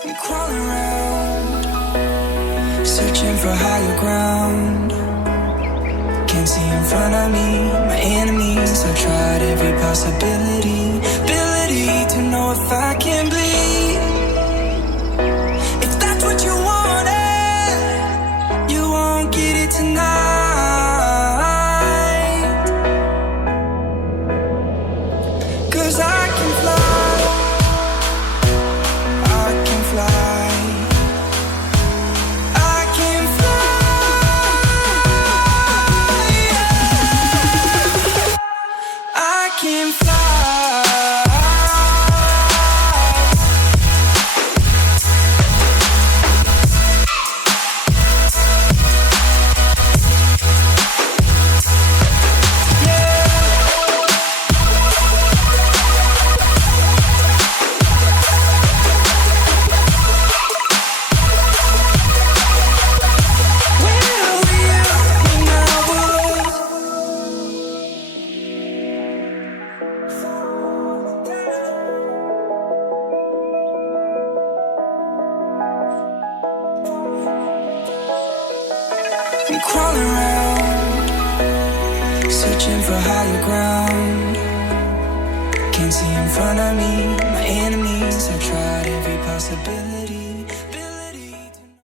I'm crawling around, searching for higher ground. Can't see in front of me, my enemies. I've tried every possibility, ability to know if I can bleed. If that's what you wanted, you won't get it tonight. 'Cause I can fly, I can fly, I can fly, I can fly. I'm crawling around, searching for higher ground. Can't see in front of me, my enemies. I've tried every possibility.